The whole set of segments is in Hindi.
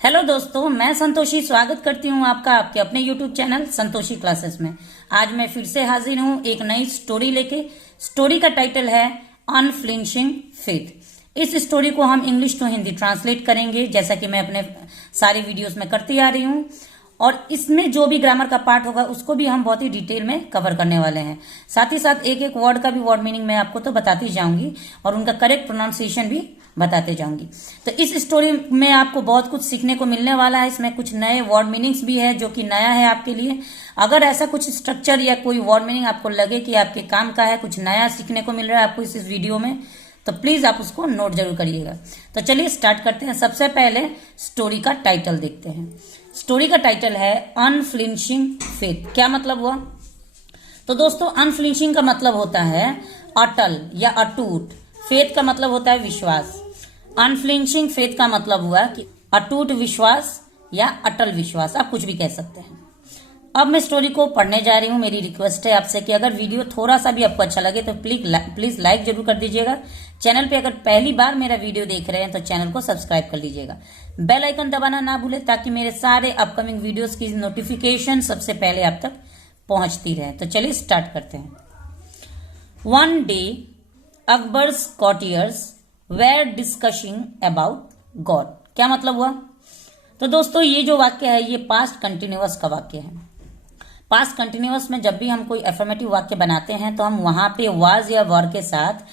हेलो दोस्तों, मैं संतोषी स्वागत करती हूँ आपका आपके अपने YouTube चैनल संतोषी क्लासेस में। आज मैं फिर से हाजिर हूँ एक नई स्टोरी लेके। स्टोरी का टाइटल है अनफ्लिंचिंग फेथ। इस स्टोरी को हम इंग्लिश टू हिंदी ट्रांसलेट करेंगे, जैसा कि मैं अपने सारी वीडियोस में करती आ रही हूँ। और इसमें जो भी ग्रामर का पार्ट होगा उसको भी हम बहुत ही डिटेल में कवर करने वाले हैं। साथ ही साथ एक एक वर्ड का भी वर्ड मीनिंग मैं आपको तो बताती जाऊंगी और उनका करेक्ट प्रोनाउंसिएशन भी बताते जाऊंगी। तो इस स्टोरी में आपको बहुत कुछ सीखने को मिलने वाला है। इसमें कुछ नए वर्ड मीनिंग्स भी है जो कि नया है आपके लिए। अगर ऐसा कुछ स्ट्रक्चर या कोई वर्ड मीनिंग आपको लगे कि आपके काम का है, कुछ नया सीखने को मिल रहा है आपको इस वीडियो में, तो प्लीज आप उसको नोट जरूर करिएगा। तो चलिए स्टार्ट करते हैं। सबसे पहले स्टोरी का टाइटल देखते हैं। स्टोरी का टाइटल है अनफ्लिंचिंग फेथ। क्या मतलब हुआ? तो दोस्तों, अनफ्लिंचिंग का मतलब होता है अटल या अटूट। फेथ का मतलब होता है विश्वास। अनफ्लिंचिंग फेथ का मतलब हुआ कि अटूट विश्वास या अटल विश्वास, आप कुछ भी कह सकते हैं। अब मैं स्टोरी को पढ़ने जा रही हूँ। मेरी रिक्वेस्ट है आपसे कि अगर वीडियो थोड़ा सा भी आपको अच्छा लगे तो प्लीज लाइक जरूर कर दीजिएगा। चैनल पे अगर पहली बार मेरा वीडियो देख रहे हैं तो चैनल को सब्सक्राइब कर लीजिएगा। बेल आइकन दबाना ना भूले ताकि मेरे सारे अपकमिंग वीडियोस की नोटिफिकेशन सबसे पहले आप तक पहुंचती रहे। तो चलिए स्टार्ट करते हैं। One day Akbar's courtiers were discussing about God. क्या मतलब हुआ? तो दोस्तों, ये जो वाक्य है ये पास्ट कंटिन्यूअस का वाक्य है। पास्ट कंटिन्यूअस में जब भी हम कोई एफर्मेटिव वाक्य बनाते हैं तो हम वहां पे वाज या वर के साथ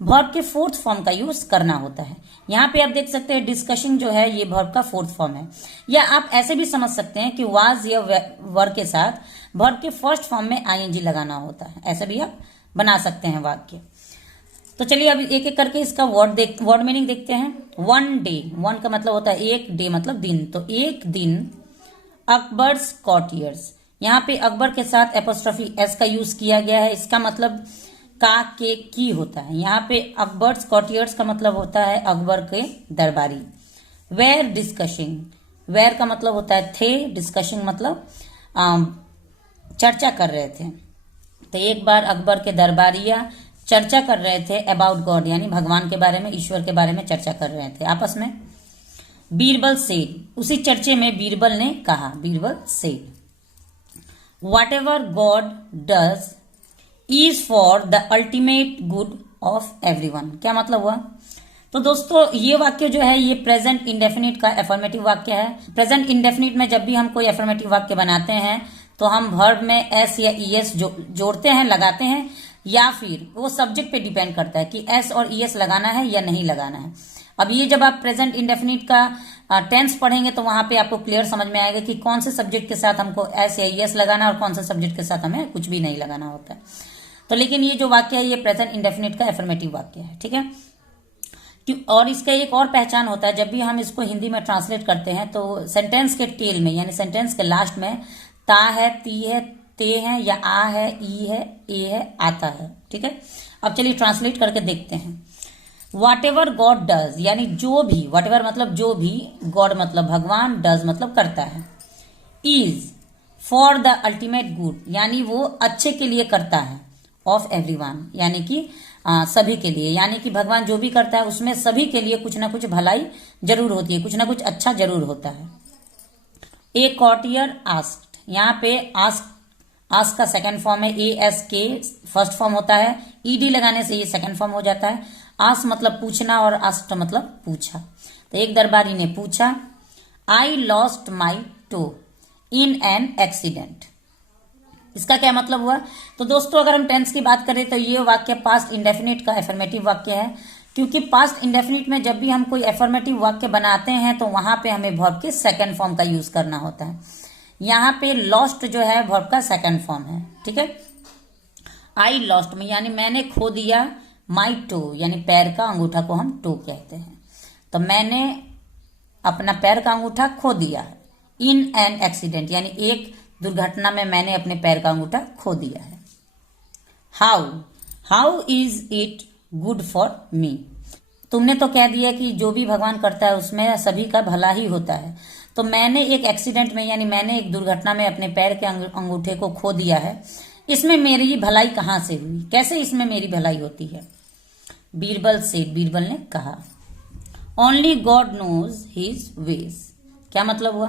वर्ब के फोर्थ फॉर्म का यूज करना होता है। यहाँ पे आप देख सकते हैं डिस्कशिंग जो है ये वर्ब का फोर्थ फॉर्म है। या आप ऐसे भी समझ सकते हैं कि वाज या वर के साथ वर्ब के फर्स्ट फॉर्म में आईएनजी लगाना होता है। ऐसे भी आप बना सकते हैं वाक्य। तो चलिए अभी एक एक करके इसका वर्ड मीनिंग देखते हैं। वन डे, वन का मतलब होता है एक, डे मतलब दिन। तो एक दिन अकबर्स कॉटियर्स, यहाँ पे अकबर के साथ एपोस्ट्रोफी एस का यूज किया गया है। इसका मतलब का के की होता है। यहाँ पे अकबर्स कॉटियर्स का मतलब होता है अकबर के दरबारी। वेर डिस्कशिंग, वेर का मतलब होता है थे, डिस्कशिंग मतलब चर्चा कर रहे थे। तो एक बार अकबर के दरबारिया चर्चा कर रहे थे अबाउट गॉड, यानी भगवान के बारे में, ईश्वर के बारे में चर्चा कर रहे थे आपस में। बीरबल सेड, उसी चर्चे में बीरबल ने कहा, Birbal said what ever God does is for the ultimate good of everyone. क्या मतलब हुआ? तो दोस्तों, ये वाक्य जो है ये प्रेजेंट इंडेफिनिट का एफर्मेटिव वाक्य है। प्रेजेंट इंडेफिनिट में जब भी हम कोई एफर्मेटिव वाक्य बनाते हैं तो हम वर्ब में एस या ईएस जोड़ते हैं, लगाते हैं, या फिर वो सब्जेक्ट पे डिपेंड करता है कि एस और ईएस लगाना है या नहीं लगाना है। अब ये जब आप प्रेजेंट इंडेफिनिट का टेंस पढ़ेंगे तो वहां पे आपको क्लियर समझ में आएगा कि कौन से सब्जेक्ट के साथ हमको एस या ईएस लगाना है और कौन से सब्जेक्ट के साथ हमें कुछ भी नहीं लगाना होता है। तो लेकिन ये जो वाक्य है ये प्रेजेंट इंडेफिनिट का एफर्मेटिव वाक्य है, ठीक है। और इसका एक और पहचान होता है, जब भी हम इसको हिंदी में ट्रांसलेट करते हैं तो सेंटेंस के टेल में यानी सेंटेंस के लास्ट में ता है, ती है, ते है, या आ है, ई है, ए है, आता है, ठीक है। अब चलिए ट्रांसलेट करके देखते हैं। वॉट एवर गॉड डज, यानी जो भी, वॉट एवर मतलब जो भी, गॉड मतलब भगवान, डज मतलब करता है, is for the ultimate good, यानी वो अच्छे के लिए करता है, ऑफ एवरीवन यानी कि सभी के लिए, यानी कि भगवान जो भी करता है उसमें सभी के लिए कुछ ना कुछ भलाई जरूर होती है, कुछ ना कुछ अच्छा जरूर होता है। ए कॉटियर आस्क्ड, यहाँ पे आस्क का सेकंड फॉर्म है, ए एस के फर्स्ट फॉर्म होता है, ईडी लगाने से ये सेकंड फॉर्म हो जाता है। आस्क मतलब पूछना और आस्क्ड मतलब पूछा। तो एक दरबारी ने पूछा, I lost my toe in an accident. इसका क्या मतलब हुआ? तो दोस्तों, अगर हम टेंस की बात करें तो ये वाक्य पास्ट इंडेफिनिट का एफर्मेटिव वाक्य है, क्योंकि पास्ट इंडेफिनिट में जब भी हम कोई एफर्मेटिव वाक्य बनाते हैं तो वहां पे हमें वर्ब के सेकंड फॉर्म का यूज करना होता है। यहाँ पे लॉस्ट जो है वर्ब का सेकंड फॉर्म है, ठीक है। आई लॉस्ट में यानी मैंने खो दिया, माई टो यानी पैर का अंगूठा को हम टो कहते हैं। तो मैंने अपना पैर का अंगूठा खो दिया, इन एन एक्सीडेंट यानी एक दुर्घटना में मैंने अपने पैर का अंगूठा खो दिया है। How is it good for me, तुमने तो कह दिया कि जो भी भगवान करता है उसमें सभी का भला ही होता है। तो मैंने एक एक्सीडेंट में यानी मैंने एक दुर्घटना में अपने पैर के अंगूठे को खो दिया है, इसमें मेरी भलाई कहाँ से हुई, कैसे इसमें मेरी भलाई होती है? बीरबल से, बीरबल ने कहा, only God knows his ways, क्या मतलब हुआ?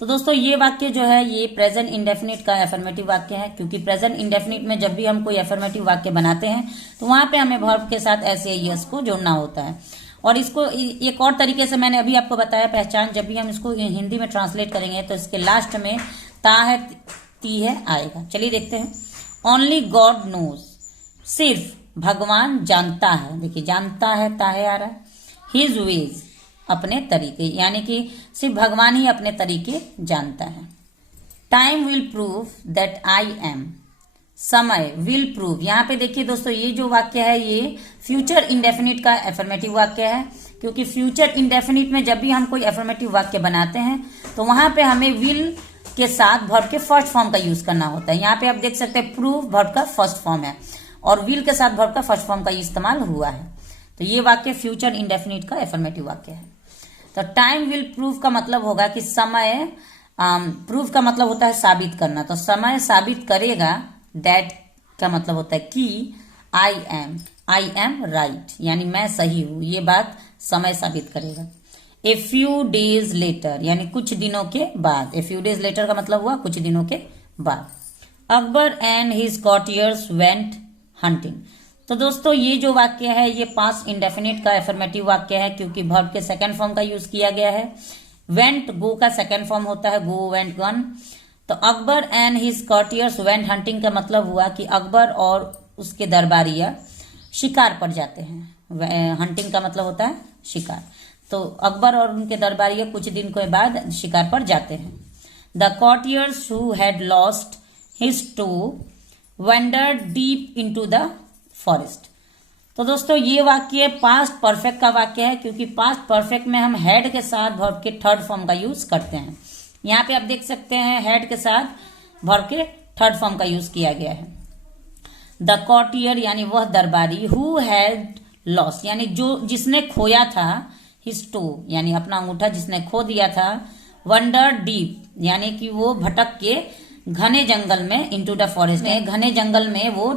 तो दोस्तों ये वाक्य जो है ये प्रेजेंट इंडेफिनिट का एफर्मेटिव वाक्य है, क्योंकि प्रेजेंट इंडेफिनिट में जब भी हम कोई एफर्मेटिव वाक्य बनाते हैं तो वहां पे हमें वर्ब के साथ एस या ईएस को जोड़ना होता है। और इसको एक और तरीके से मैंने अभी आपको बताया पहचान, जब भी हम इसको हिंदी में ट्रांसलेट करेंगे तो इसके लास्ट में ता है ती है आएगा। चलिए देखते हैं। ओनली गॉड नोज, सिर्फ भगवान जानता है, देखिए जानता है ता है आ रहा है, हिज वेज अपने तरीके, यानी कि सिर्फ भगवान ही अपने तरीके जानता है। Time will prove that I am, समय विल प्रूव, यहाँ पे देखिए दोस्तों ये जो वाक्य है ये फ्यूचर इंडेफिनिट का एफर्मेटिव वाक्य है, क्योंकि फ्यूचर इंडेफिनिट में जब भी हम कोई एफर्मेटिव वाक्य बनाते हैं तो वहां पे हमें विल के साथ वर्ब के फर्स्ट फॉर्म का यूज करना होता है। यहाँ पे आप देख सकते हैं प्रूव वर्ब का फर्स्ट फॉर्म है और विल के साथ वर्ब का फर्स्ट फॉर्म का इस्तेमाल हुआ है। तो ये वाक्य फ्यूचर इंडेफिनिट का एफर्मेटिव वाक्य है। तो टाइम विल प्रूव का मतलब होगा कि समय, प्रूव का मतलब होता है साबित करना, तो समय साबित करेगा। दैट का मतलब होता है कि आई एम राइट, यानी मैं सही हूं, ये बात समय साबित करेगा। ए फ्यू डेज लेटर, यानी कुछ दिनों के बाद, ए फ्यू डेज लेटर का मतलब हुआ कुछ दिनों के बाद। Akbar and his courtiers went hunting, तो दोस्तों ये जो वाक्य है ये पास्ट इंडेफिनिट का एफर्मेटिव वाक्य है, क्योंकि वर्ब के सेकंड फॉर्म का यूज किया गया है। वेंट गो का सेकंड फॉर्म होता है गो, वेंट, गन। तो Akbar and his courtiers went hunting का मतलब हुआ कि अकबर और उसके दरबारिया शिकार पर जाते हैं। हंटिंग का मतलब होता है शिकार, तो अकबर और उनके दरबारिया कुछ दिन के बाद शिकार पर जाते हैं। The courtiers who had lost his to wandered deep into the forest, तो दोस्तों ये वाक्य पास्ट परफेक्ट का वाक्य है, क्योंकि पास्ट परफेक्ट में हम हैड के साथ वर्ब के थर्ड फॉर्म का यूज करते हैं। यहाँ पे आप देख सकते हैं हैड के साथ वर्ब के थर्ड फॉर्म का यूज किया गया है। द कॉर्टियर यानी वह दरबारी, हु हैड लॉस्ट यानी जो जिसने खोया था, हिज टू यानी अपना अंगूठा जिसने खो दिया था, वंडर डीप यानी कि वो भटक के घने जंगल में, इनटू द फॉरेस्ट घने जंगल में वो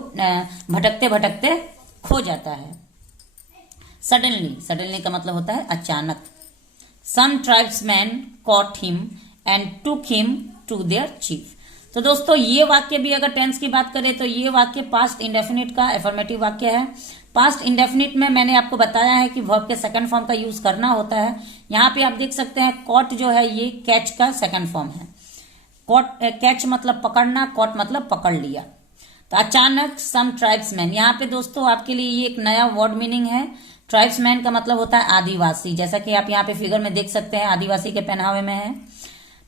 भटकते भटकते खो जाता है। सडनली का मतलब होता है अचानक। Some tribesman caught him and took him to their chief, तो दोस्तों ये वाक्य भी अगर टेंस की बात करें तो ये वाक्य पास्ट इंडेफिनिट का एफर्मेटिव वाक्य है। पास्ट इंडेफिनिट में मैंने आपको बताया है कि वर्ब के सेकंड फॉर्म का यूज करना होता है। यहाँ पे आप देख सकते हैं कॉट जो है ये कैच का सेकंड फॉर्म है। कॉट, कैच मतलब पकड़ना, कॉट मतलब पकड़ लिया। तो अचानक सम ट्राइब्समैन, यहाँ पे दोस्तों आपके लिए ये एक नया वर्ड मीनिंग है। ट्राइब्समैन का मतलब होता है आदिवासी, जैसा कि आप यहाँ पे फिगर में देख सकते हैं आदिवासी के पहनावे में है।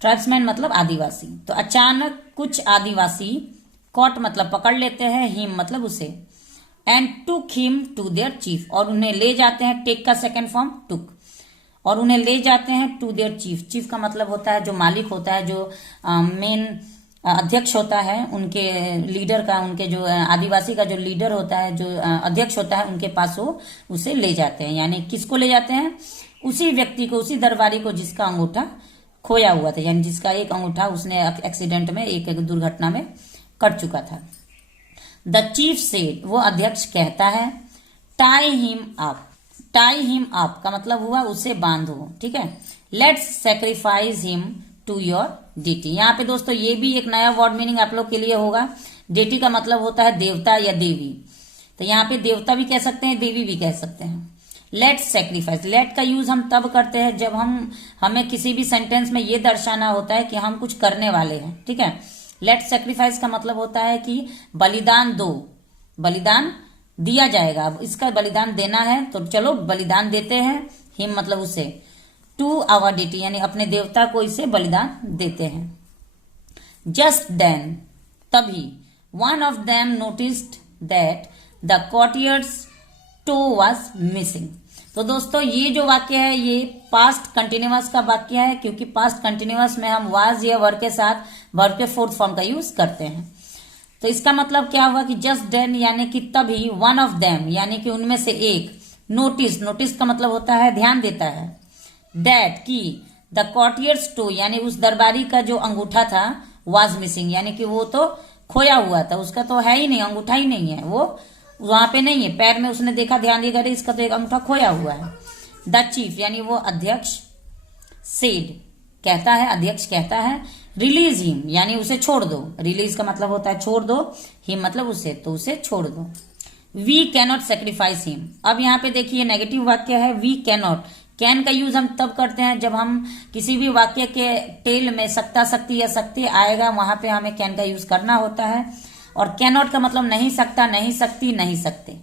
ट्राइब्समैन मतलब आदिवासी। तो अचानक कुछ आदिवासी, कॉट मतलब पकड़ लेते हैं, हिम मतलब उसे, and took him to their chief और उन्हें ले जाते हैं, टेक का सेकंड फॉर्म टुक, और उन्हें ले जाते हैं टू देयर चीफ। चीफ का मतलब होता है जो मालिक होता है, जो मेन अध्यक्ष होता है, उनके लीडर का, उनके जो आदिवासी का जो लीडर होता है, जो अध्यक्ष होता है, उनके पास वो उसे ले जाते हैं। यानी किसको ले जाते हैं? उसी व्यक्ति को, उसी दरबारी को जिसका अंगूठा खोया हुआ था, यानी जिसका एक अंगूठा उसने एक्सीडेंट में, एक दुर्घटना में कट चुका था। द चीफ सेड, वो अध्यक्ष कहता है, tie him up, tie him up का मतलब हुआ उसे बांधो, ठीक है। Let's sacrifice him to your deity. यहाँ पे दोस्तों ये भी एक नया वर्ड मीनिंग आप लोग के लिए होगा। डेटी का मतलब होता है देवता या देवी, तो यहाँ पे देवता भी कह सकते हैं, देवी भी कह सकते हैं। लेट्स सैक्रिफाइस, लेट का यूज हम तब करते हैं जब हमें किसी भी सेंटेंस में ये दर्शाना होता है कि हम कुछ करने वाले हैं, ठीक है। लेट सैक्रिफाइस का मतलब होता है कि बलिदान दो, बलिदान दिया जाएगा, अब इसका बलिदान देना है तो चलो बलिदान देते हैं। हिम मतलब उसे, टू आवर डेटी यानी अपने देवता को इसे बलिदान देते हैं। जस्ट देन, तभी, one of them noticed that the courtier's toe was missing. तो दोस्तों ये जो वाक्य है ये पास्ट कंटिन्यूअस का वाक्य है, क्योंकि पास्ट कंटिन्यूअस में हम वाज या वर के साथ वर्ब के फोर्थ फॉर्म का यूज करते हैं। तो इसका मतलब क्या हुआ कि जस्ट देन यानी कि तभी, वन ऑफ देम यानी कि उनमें से एक, नोटिस, नोटिस का मतलब होता है ध्यान देता है, दैट की, द कॉर्टियर्स टू यानी उस दरबारी का जो अंगूठा था, वाज मिसिंग यानी कि वो तो खोया हुआ था, उसका तो है ही नहीं, अंगूठा ही नहीं है, वो वहां पे नहीं है, पैर में उसने देखा, ध्यान दिया, इसका तो एक अंगूठा खोया हुआ है। द चीफ यानी वो अध्यक्ष, सेड कहता है, अध्यक्ष कहता है रिलीज हिम यानी उसे छोड़ दो। रिलीज का मतलब होता है छोड़ दो, हिम मतलब उसे, तो उसे छोड़ दो। We cannot sacrifice him. अब यहाँ पे देखिए नेगेटिव वाक्य है वी कैनॉट। कैन का यूज हम तब करते हैं जब हम किसी भी वाक्य के टेल में सकता, शक्ति या शक्ति आएगा, वहां पे हमें कैन का यूज करना होता है। और कैनॉट का मतलब नहीं सकता, नहीं सकती, नहीं सकते।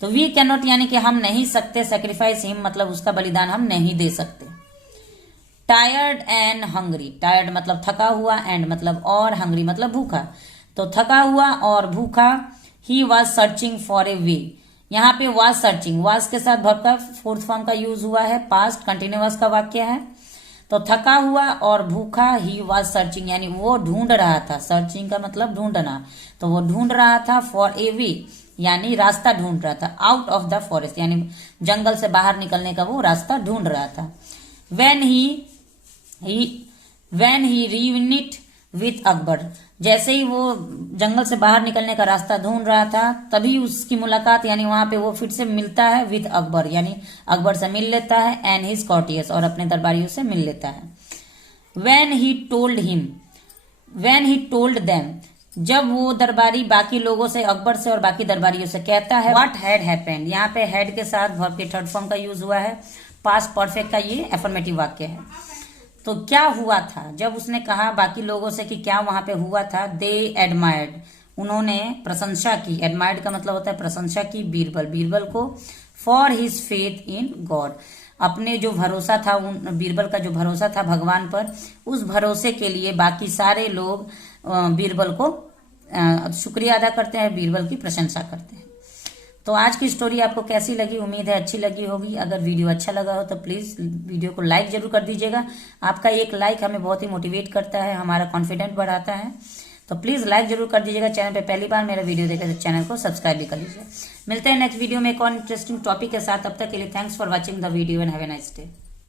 तो वी कैनॉट यानी कि हम नहीं सकते, सेक्रीफाइस हिम मतलब उसका बलिदान हम नहीं दे सकते। Tired and hungry. टायर्ड मतलब थका हुआ, एंड मतलब और, हंग्री मतलब भूखा। तो थका हुआ और भूखा। He was searching for a way. यहाँ पे वॉज सर्चिंग, वॉज के साथ वर्ब का फोर्थ फॉर्म का यूज हुआ है, पास्ट कंटिन्यूअस का वाक्य है। तो थका हुआ और भूखा, ही वॉज सर्चिंग यानी वो ढूंढ रहा था। सर्चिंग का मतलब ढूंढना, तो वो ढूंढ रहा था फॉर ए वे यानी रास्ता ढूंढ रहा था। आउट ऑफ द फॉरेस्ट यानी जंगल से बाहर निकलने का वो रास्ता ढूंढ रहा था। When he reunited with Akbar. जैसे ही वो जंगल से बाहर निकलने का रास्ता ढूंढ रहा था, तभी उसकी मुलाकात यानी वहां पे वो फिर से मिलता है विद अकबर यानी अकबर से मिल लेता है, एंड हिज कॉर्टियर्स और अपने दरबारियों से मिल लेता है। When he told them। जब वो दरबारी बाकी लोगों से, अकबर से और बाकी दरबारियों से कहता है व्हाट हैड हैपेंड। यहाँ पे हैड के साथ वर्ब के थर्ड फॉर्म का यूज हुआ है, पास्ट परफेक्ट का ये एफर्मेटिव वाक्य है। तो क्या हुआ था, जब उसने कहा बाकी लोगों से कि क्या वहां पे हुआ था, दे एडमायर्ड उन्होंने प्रशंसा की। एडमायर्ड का मतलब होता है प्रशंसा की बीरबल को, for his faith in God अपने जो भरोसा था, बीरबल का जो भरोसा था भगवान पर, उस भरोसे के लिए बाकी सारे लोग बीरबल को शुक्रिया अदा करते हैं, बीरबल की प्रशंसा करते हैं। तो आज की स्टोरी आपको कैसी लगी, उम्मीद है अच्छी लगी होगी। अगर वीडियो अच्छा लगा हो तो प्लीज वीडियो को लाइक जरूर कर दीजिएगा। आपका एक लाइक हमें बहुत ही मोटिवेट करता है, हमारा कॉन्फिडेंट बढ़ाता है। तो प्लीज लाइक जरूर कर दीजिएगा। चैनल पे पहली बार मेरा वीडियो देखे तो चैनल को सब्सक्राइब भी कर लीजिए। मिलते हैं नेक्स्ट वीडियो में एक और इंटरेस्टिंग टॉपिक के साथ। तब तक के लिए thanks for watching the video and have a nice day.